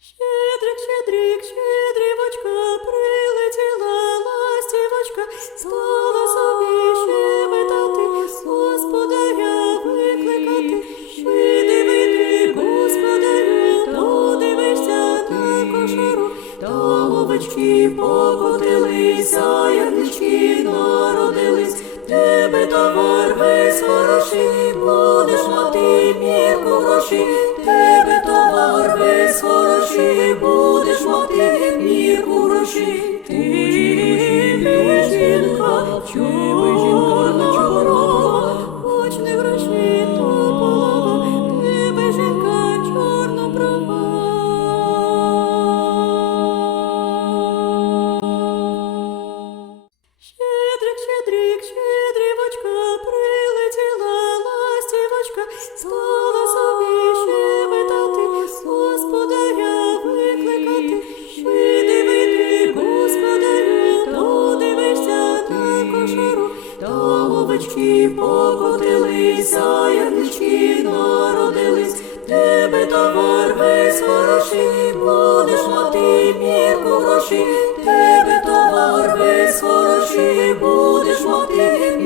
Щедрик, щедрик, щедрівочка, прилетіла ластівочка, стала собі щебетати, господаря викликати. Вийди, вийди, господарю, подивишся на кошару, там овечки покотилися, ягнички народились, тебе товар весь хороший, будеш мати мірку грошей, грошей. Ти жінка, чорна овечки покотилися, ягнички народились, тебе товар весь хороший, будеш мати мірку гроші, тебе товар весь хороший, будеш мати